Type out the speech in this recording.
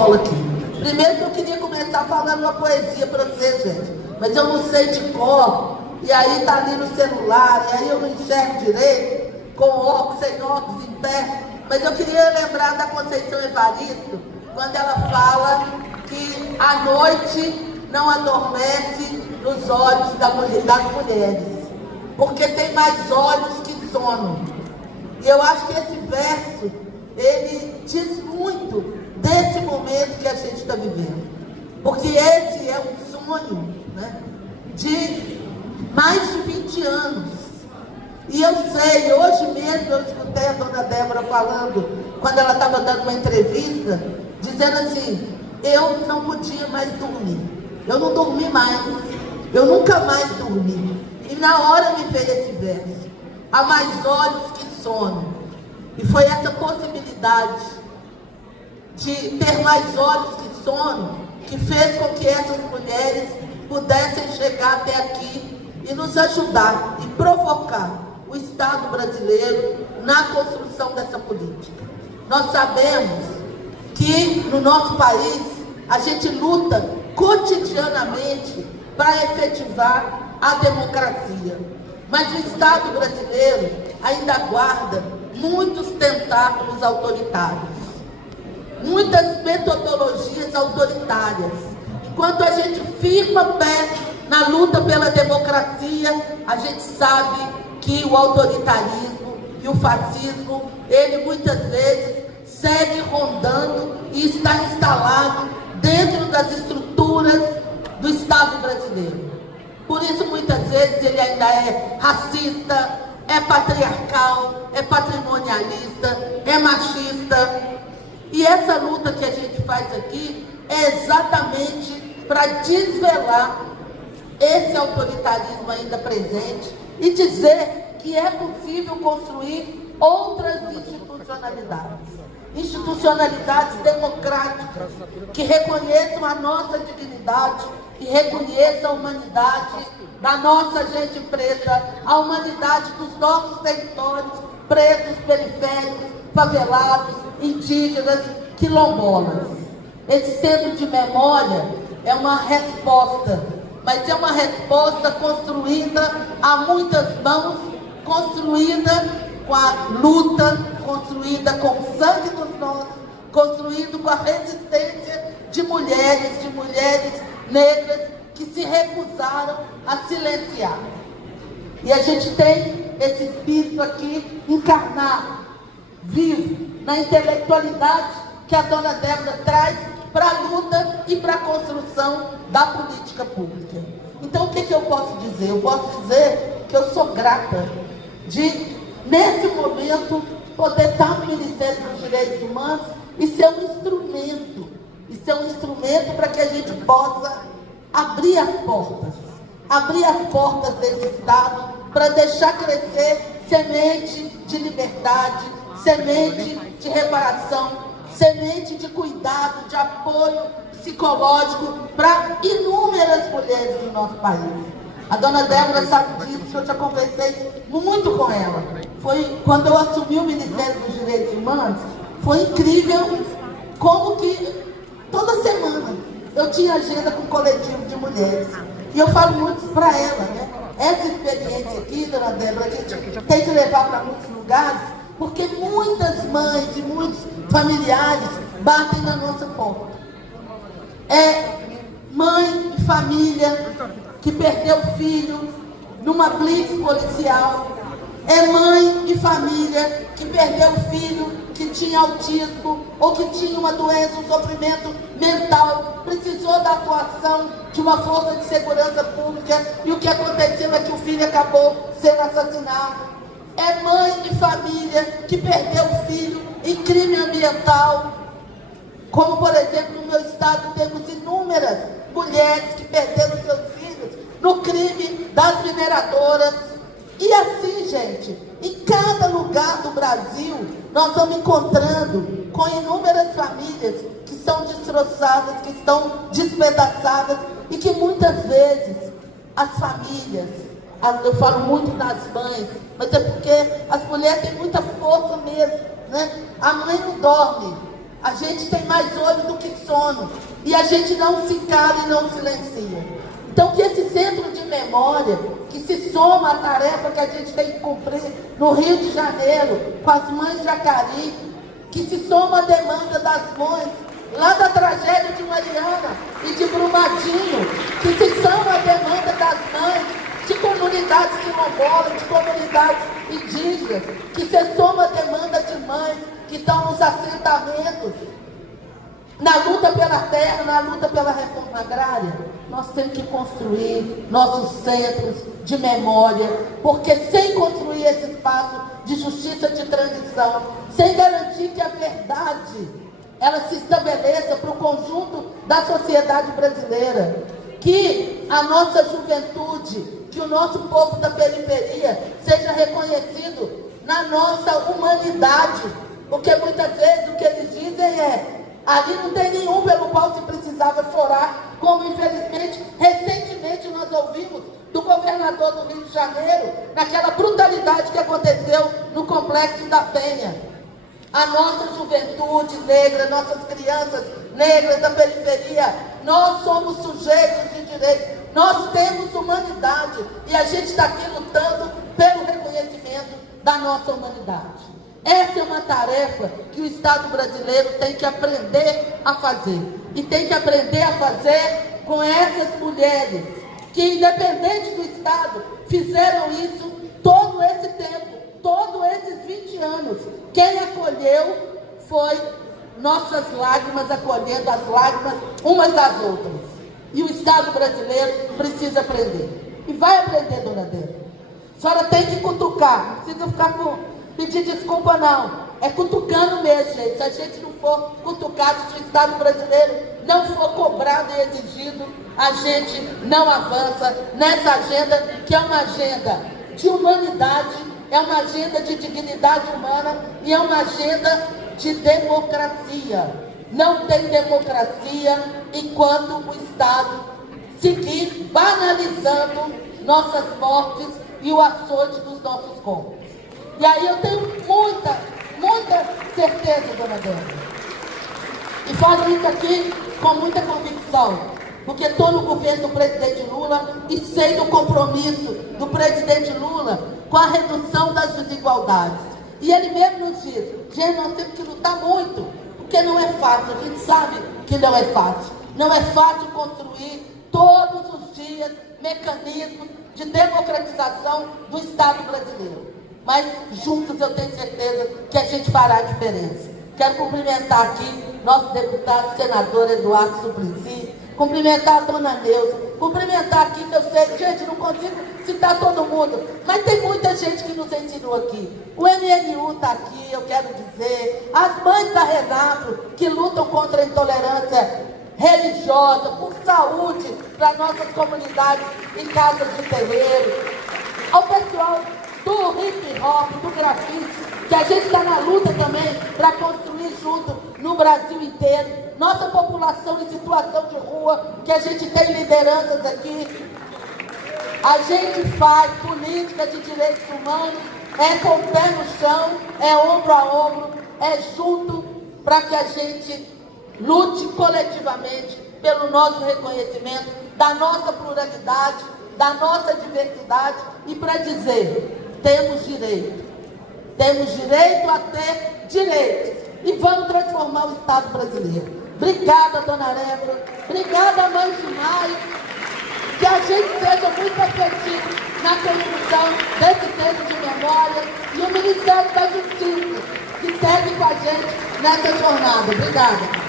escola aqui. Primeiro que eu queria começar falando uma poesia para vocês, gente. Mas eu não sei de cor. E aí tá ali no celular. E aí eu não enxergo direito. Com óculos, sem óculos, em pé. Mas eu queria lembrar da Conceição Evaristo, quando ela fala que a noite não adormece nos olhos das mulheres. Porque tem mais olhos que sono. E eu acho que esse verso, ele diz muito desse momento que a gente está vivendo. Porque esse é um sonho, né, de mais de 20 anos. E eu sei, hoje mesmo eu escutei a dona Débora falando, quando ela estava dando uma entrevista, dizendo assim, eu não podia mais dormir. Eu não dormi mais. Eu nunca mais dormi. E na hora me veio esse verso. Há mais olhos que sono. E foi essa possibilidade de ter mais olhos que sono que fez com que essas mulheres pudessem chegar até aqui e nos ajudar e provocar o Estado brasileiro na construção dessa política. Nós sabemos que no nosso país a gente luta cotidianamente para efetivar a democracia. Mas o Estado brasileiro ainda guarda muitos tentáculos autoritários, muitas metodologias autoritárias. Enquanto a gente firma pé na luta pela democracia, a gente sabe que o autoritarismo e o fascismo, ele muitas vezes segue rondando e está instalado dentro das estruturas do Estado brasileiro. Por isso, muitas vezes, ele ainda é racista, é patriarcal, é patrimonialista, é machista. E essa luta que a gente faz aqui é exatamente para desvelar esse autoritarismo ainda presente e dizer que é possível construir outras institucionalidades. Institucionalidades democráticas que reconheçam a nossa dignidade, que reconheçam a humanidade da nossa gente preta, a humanidade dos nossos territórios pretos, periféricos, favelados, indígenas, quilombolas. Esse centro de memória é uma resposta, mas é uma resposta construída a muitas mãos, construída com a luta, construída com o sangue dos nossos, construído com a resistência de mulheres negras que se recusaram a silenciar. E a gente tem esse espírito aqui encarnado, vivo, na intelectualidade que a dona Débora traz para a luta e para a construção da política pública. Então, o que eu posso dizer? Eu posso dizer que eu sou grata de, nesse momento, poder estar no Ministério dos Direitos Humanos e ser um instrumento. E ser um instrumento para que a gente possa abrir as portas desse Estado para deixar crescer semente de liberdade, semente de reparação, semente de cuidado, de apoio psicológico para inúmeras mulheres do nosso país. A dona Débora sabe disso, que eu já conversei muito com ela. Foi quando eu assumi o Ministério dos Direitos Humanos, foi incrível como que toda semana eu tinha agenda com o coletivo de mulheres. E eu falo muito para ela, né? Essa experiência aqui, dona Débora, a gente tem que levar para muitos lugares, porque muitas mães e muitos familiares batem na nossa porta. É mãe e família que perdeu filho numa blitz policial. É mãe e família que perdeu filho que tinha autismo ou que tinha uma doença, um sofrimento mental, precisou da atuação de uma força de segurança pública e o que aconteceu é que o filho acabou sendo assassinado. É mãe e família que perdeu o filho em crime ambiental, como por exemplo no meu estado temos inúmeras mulheres que perderam seus filhos no crime das mineradoras. E assim, gente, em cada lugar do Brasil, nós vamos encontrando com inúmeras famílias que são destroçadas, que estão despedaçadas e que muitas vezes as famílias, eu falo muito das mães, mas é porque as mulheres têm muita força mesmo, né? A mãe não dorme, a gente tem mais olho do que sono. E a gente não se cala e não silencia. Então que esse centro de memória, que se soma à tarefa que a gente tem que cumprir no Rio de Janeiro, com as mães de Acari, que se soma à demanda das mães, lá da tragédia de Mariana e de Brumadinho, que se soma à demanda das mães, de comunidades quilombolas, de comunidades indígenas, que se soma à demanda de mães que estão nos assentamentos, na luta pela terra, na luta pela reforma agrária. Nós temos que construir nossos centros de memória, porque sem construir esse espaço de justiça de transição, sem garantir que a verdade ela se estabeleça para o conjunto da sociedade brasileira, que a nossa juventude, que o nosso povo da periferia seja reconhecido na nossa humanidade, porque muitas vezes o que eles dizem é: ali não tem nenhum pelo qual se precisava chorar, como infelizmente recentemente nós ouvimos do governador do Rio de Janeiro, naquela brutalidade que aconteceu no Complexo da Penha. A nossa juventude negra, nossas crianças negras da periferia, nós somos sujeitos de direito, nós temos humanidade e a gente está aqui lutando pelo reconhecimento da nossa humanidade. Essa é uma tarefa que o Estado brasileiro tem que aprender a fazer. E tem que aprender a fazer com essas mulheres que, independente do Estado, fizeram isso todo esse tempo, todos esses 20 anos. Quem acolheu foi nossas lágrimas, acolhendo as lágrimas umas das outras. E o Estado brasileiro precisa aprender. E vai aprender, dona Débora. A senhora tem que cutucar, não precisa ficar pedir desculpa não. É cutucando mesmo, gente. Se a gente não for cutucado, se o Estado brasileiro não for cobrado e exigido, a gente não avança nessa agenda, que é uma agenda de humanidade, é uma agenda de dignidade humana e é uma agenda de democracia. Não tem democracia enquanto o Estado seguir banalizando nossas mortes e o açoite dos nossos corpos. E aí eu tenho muita certeza, dona Débora. E falo isso aqui com muita convicção, porque estou no governo do presidente Lula e sei do compromisso do presidente Lula com a redução das desigualdades. E ele mesmo nos diz: gente, nós temos que lutar muito, porque não é fácil, a gente sabe que não é fácil. Não é fácil construir todos os dias mecanismos de democratização do Estado brasileiro. Mas juntos eu tenho certeza que a gente fará a diferença. Quero cumprimentar aqui nosso deputado, senador Eduardo Suplicy, cumprimentar a dona Neuza, cumprimentar aqui, que eu sei, gente, não consigo citar todo mundo, mas tem muita gente que nos ensinou aqui. O MNU está aqui, eu quero dizer, as mães da Renato, que lutam contra a intolerância religiosa, por saúde para nossas comunidades em casas de terreiro, ao pessoal do hip hop, do grafite, que a gente está na luta também para construir junto no Brasil inteiro. Nossa população em situação de rua, que a gente tem lideranças aqui. A gente faz política de direitos humanos, é com o pé no chão, é ombro a ombro, é junto para que a gente lute coletivamente pelo nosso reconhecimento, da nossa pluralidade, da nossa diversidade e para dizer: temos direito a ter direitos e vamos transformar o Estado brasileiro. Obrigada, dona Débora, obrigada, mãe de Maio, que a gente seja muito efetivo na construção desse centro de memória e o Ministério da Justiça, que segue com a gente nessa jornada. Obrigada.